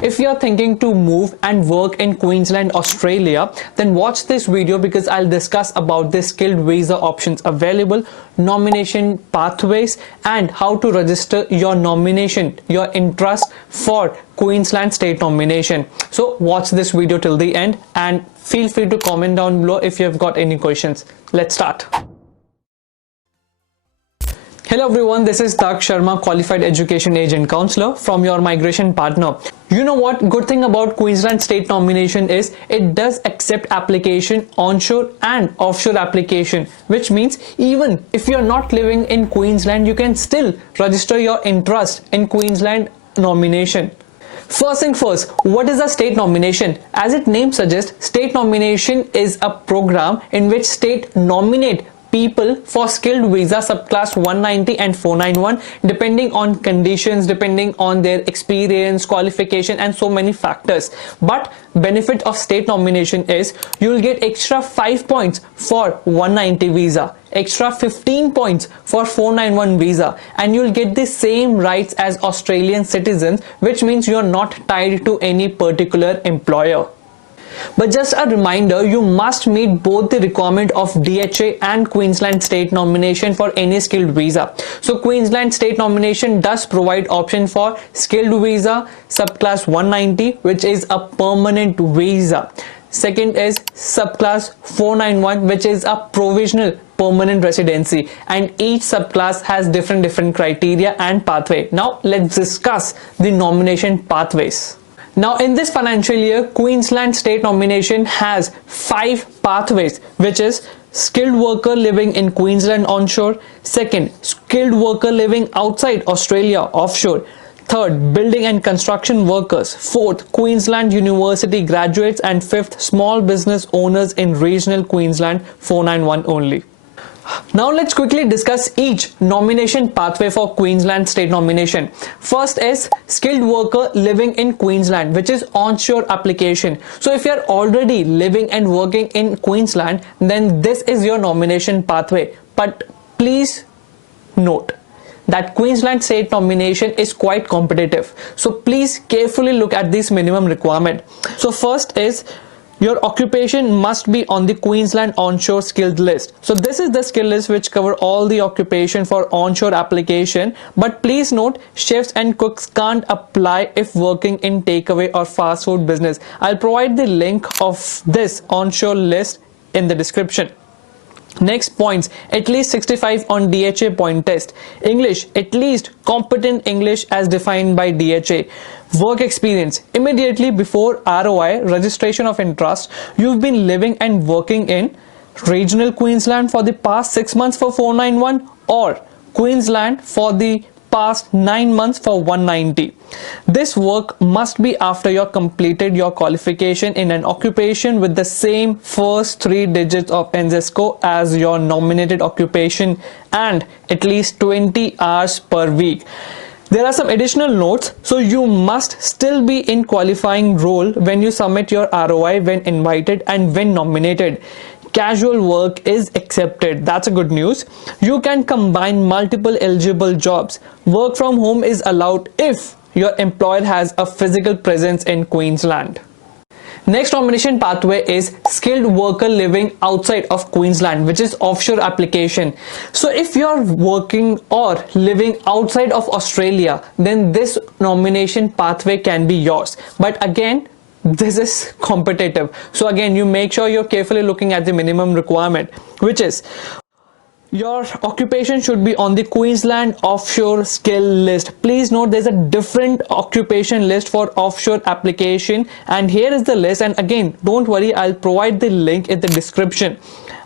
If you're thinking to move and work in Queensland, Australia, then watch this video because I'll discuss about the skilled visa options available, nomination pathways, and how to register your nomination, your interest for Queensland State Nomination. So watch this video till the end and feel free to comment down below if you've got any questions. Let's start. Hello everyone, this is Tak Sharma, Qualified Education Agent Counselor from your migration partner. You know what good thing about Queensland State Nomination is it does accept application onshore and offshore application, which means even if you're not living in Queensland, you can still register your interest in Queensland nomination. First thing first, what is a state nomination? As its name suggests, state nomination is a program in which state nominate people for skilled visa subclass 190 and 491 depending on conditions, depending on their experience, qualification and so many factors. But benefit of state nomination is you'll get extra 5 points for 190 visa, extra 15 points for 491 visa, and you'll get the same rights as Australian citizens, which means you're not tied to any particular employer. But just a reminder, you must meet both the requirement of DHA and Queensland State Nomination for any skilled visa. So Queensland State Nomination does provide option for skilled visa subclass 190, which is a permanent visa. Second is subclass 491, which is a provisional permanent residency, and each subclass has different criteria and pathway. Now let's discuss the nomination pathways. Now in this financial year, Queensland State Nomination has 5 pathways, which is skilled worker living in Queensland onshore, second, skilled worker living outside Australia offshore, third, building and construction workers, fourth, Queensland University graduates, and fifth, small business owners in regional Queensland 491 only. Now let's quickly discuss each nomination pathway for Queensland State Nomination. First is skilled worker living in Queensland, which is onshore application. So if you're already living and working in Queensland, then this is your nomination pathway. But please note that Queensland State Nomination is quite competitive. So please carefully look at this minimum requirement. So first is your occupation must be on the Queensland Onshore skilled list. So this is the skill list which cover all the occupation for onshore application. But please note, chefs and cooks can't apply if working in takeaway or fast food business. I'll provide the link of this onshore list in the description. Next points, at least 65 on DHA point test. English, at least competent English as defined by DHA. Work experience, immediately before ROI, registration of interest, you've been living and working in regional Queensland for the past 6 months for 491 or Queensland for the past 9 months for 190. This work must be after you completed your qualification in an occupation with the same first 3 digits of NZESCO as your nominated occupation and at least 20 hours per week. There are some additional notes. So you must still be in qualifying role when you submit your ROI when invited and when nominated. Casual work is accepted. That's a good news. You can combine multiple eligible jobs. Work from home is allowed if your employer has a physical presence in Queensland. Next nomination pathway is skilled worker living outside of Queensland, which is offshore application. So if you're working or living outside of Australia, then this nomination pathway can be yours. But again, this is competitive. So again, you make sure you're carefully looking at the minimum requirement, which is your occupation should be on the Queensland offshore skill list. Please note there's a different occupation list for offshore application, and here is the list. And again, don't worry, I'll provide the link in the description.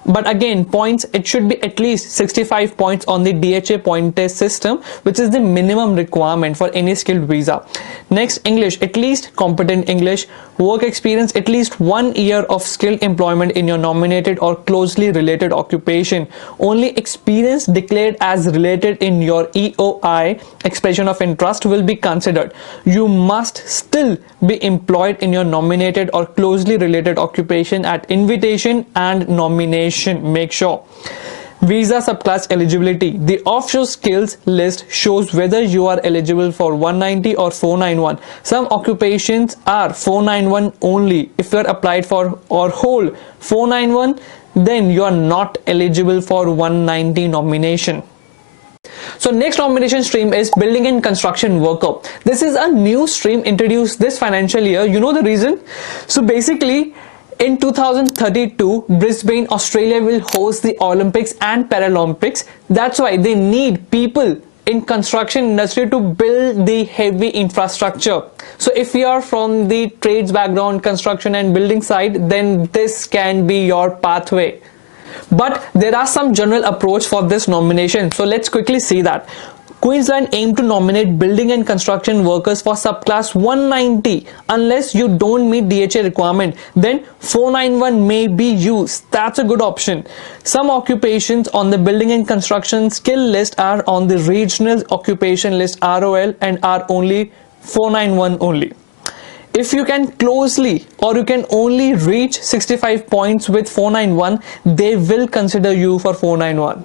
But again, points, it should be at least 65 points on the DHA point test system, which is the minimum requirement for any skilled visa. Next, English, at least competent English. Work experience, at least 1 year of skilled employment in your nominated or closely related occupation. Only experience declared as related in your EOI, expression of interest, will be considered. You must still be employed in your nominated or closely related occupation at invitation and nomination. Make sure. Visa subclass eligibility. The offshore skills list shows whether you are eligible for 190 or 491. Some occupations are 491 only. If you are applied for or hold 491, then you are not eligible for 190 nomination. So next nomination stream is building and construction worker. This is a new stream introduced this financial year. You know the reason? So basically, in 2032, Brisbane, Australia will host the Olympics and Paralympics. That's why they need people in construction industry to build the heavy infrastructure. So if you are from the trades background, construction and building side, then this can be your pathway. But there are some general approach for this nomination. So let's quickly see that. Queensland aim to nominate building and construction workers for subclass 190. Unless you don't meet DHA requirement, then 491 may be used. That's a good option. Some occupations on the building and construction skill list are on the Regional Occupation List ROL and are only 491 only. If you can closely or you can only reach 65 points with 491, they will consider you for 491.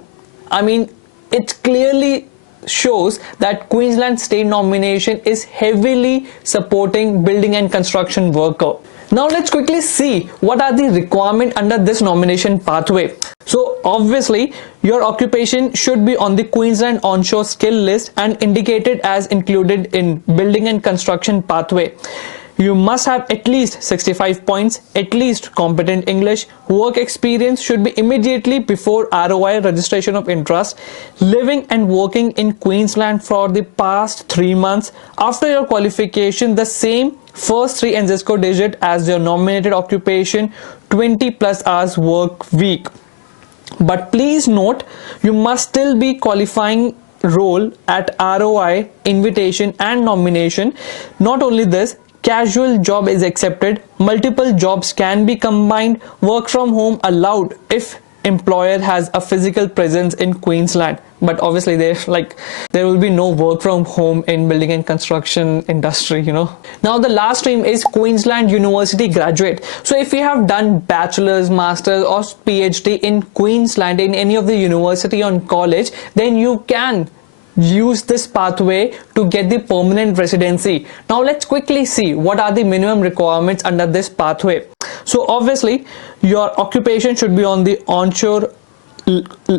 I mean, it clearly shows that Queensland State Nomination is heavily supporting building and construction worker. Now let's quickly see what are the requirements under this nomination pathway. So obviously your occupation should be on the Queensland Onshore skill list and indicated as included in building and construction pathway. You must have at least 65 points, at least competent English, work experience should be immediately before ROI registration of interest, living and working in Queensland for the past 3 months. After your qualification, the same first 3 NZSCO digit as your nominated occupation, 20 plus hours work week. But please note, you must still be qualifying role at ROI, invitation and nomination. Not only this, casual job is accepted, multiple jobs can be combined, work from home allowed if employer has a physical presence in Queensland. But obviously there will be no work from home in building and construction industry, you know. Now the last stream is Queensland University graduate. So if you have done bachelor's, master's or PhD in Queensland in any of the university or college, then you can use this pathway to get the permanent residency. Now let's quickly see what are the minimum requirements under this pathway. So obviously your occupation should be on the onshore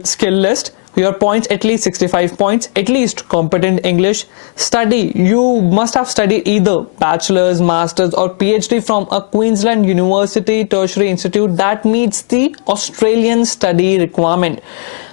skill list. Your points at least 65 points, at least competent English. Study, you must have studied either bachelor's, master's or PhD from a Queensland University tertiary institute that meets the Australian study requirement.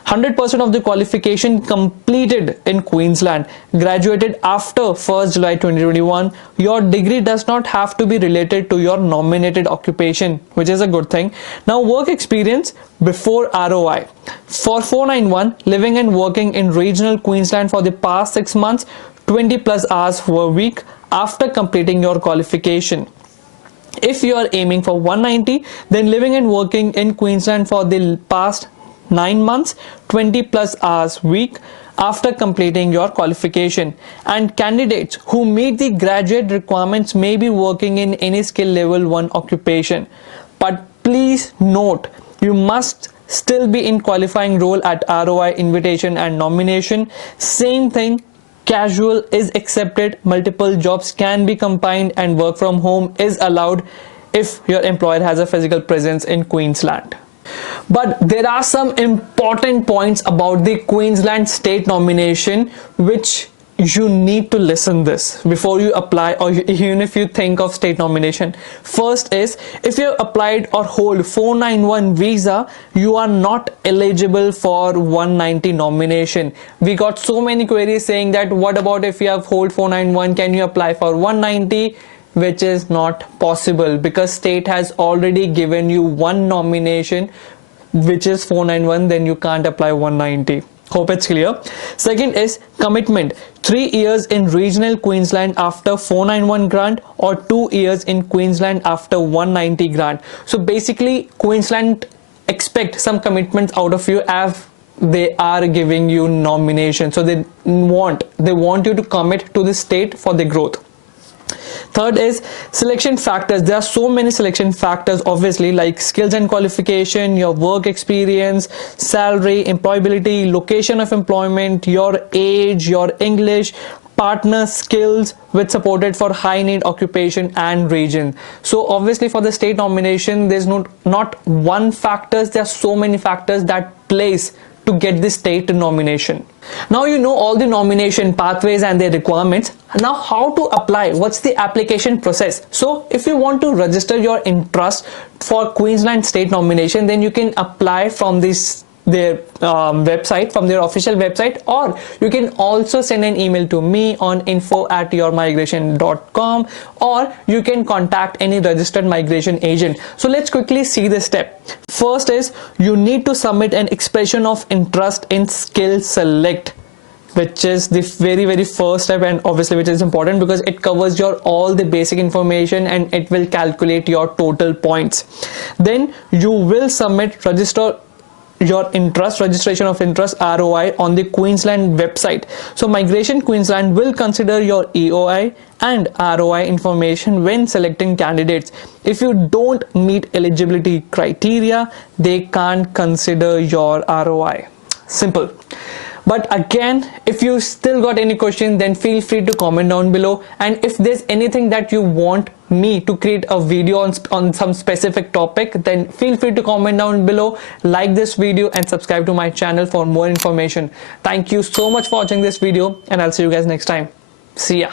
100% of the qualification completed in Queensland, graduated after 1st July 2021. Your degree does not have to be related to your nominated occupation, which is a good thing. Now work experience before ROI. For 491, living and working in regional Queensland for the past 6 months, 20 plus hours per week after completing your qualification. If you are aiming for 190, then living and working in Queensland for the past 9 months, 20 plus hours week after completing your qualification. And candidates who meet the graduate requirements may be working in any skill level 1 occupation. But please note, you must still be in qualifying role at ROI, invitation and nomination. Same thing, casual is accepted, multiple jobs can be combined and work from home is allowed if your employer has a physical presence in Queensland. But there are some important points about the Queensland State Nomination which you need to listen this before you apply, or even if you think of state nomination. First is, if you applied or hold 491 visa, you are not eligible for 190 nomination. We got so many queries saying that what about if you have hold 491, can you apply for 190? Which is not possible because state has already given you one nomination which is 491, then you can't apply 190. Hope it's clear. Second is commitment. 3 years in regional Queensland after 491 grant or 2 years in Queensland after 190 grant. So basically Queensland expect some commitments out of you as they are giving you nomination. So they want you to commit to the state for the growth. Third is selection factors. There are so many selection factors, obviously, like skills and qualification, your work experience, salary, employability, location of employment, your age, your English, partner skills, which supported for high need occupation and region. So obviously for the state nomination, there's not one factors, there are so many factors that plays to get the state nomination. Now you know all the nomination pathways and their requirements. Now how to apply? What's the application process? So if you want to register your interest for Queensland State Nomination, then you can apply from their website, from their official website, or you can also send an email to me on info@yourmigration.com, or you can contact any registered migration agent. So let's quickly see the step. First is you need to submit an expression of interest in skill select, which is the very first step, and obviously which is important because it covers your all the basic information and it will calculate your total points. Then you will submit registration of interest ROI on the Queensland website. So Migration Queensland will consider your EOI and ROI information when selecting candidates. If you don't meet eligibility criteria, they can't consider your ROI. Simple. But again, if you still got any question, then feel free to comment down below. And if there's anything that you want me to create a video on some specific topic, then feel free to comment down below, like this video and subscribe to my channel for more information. Thank you so much for watching this video, and I'll see you guys next time. See ya.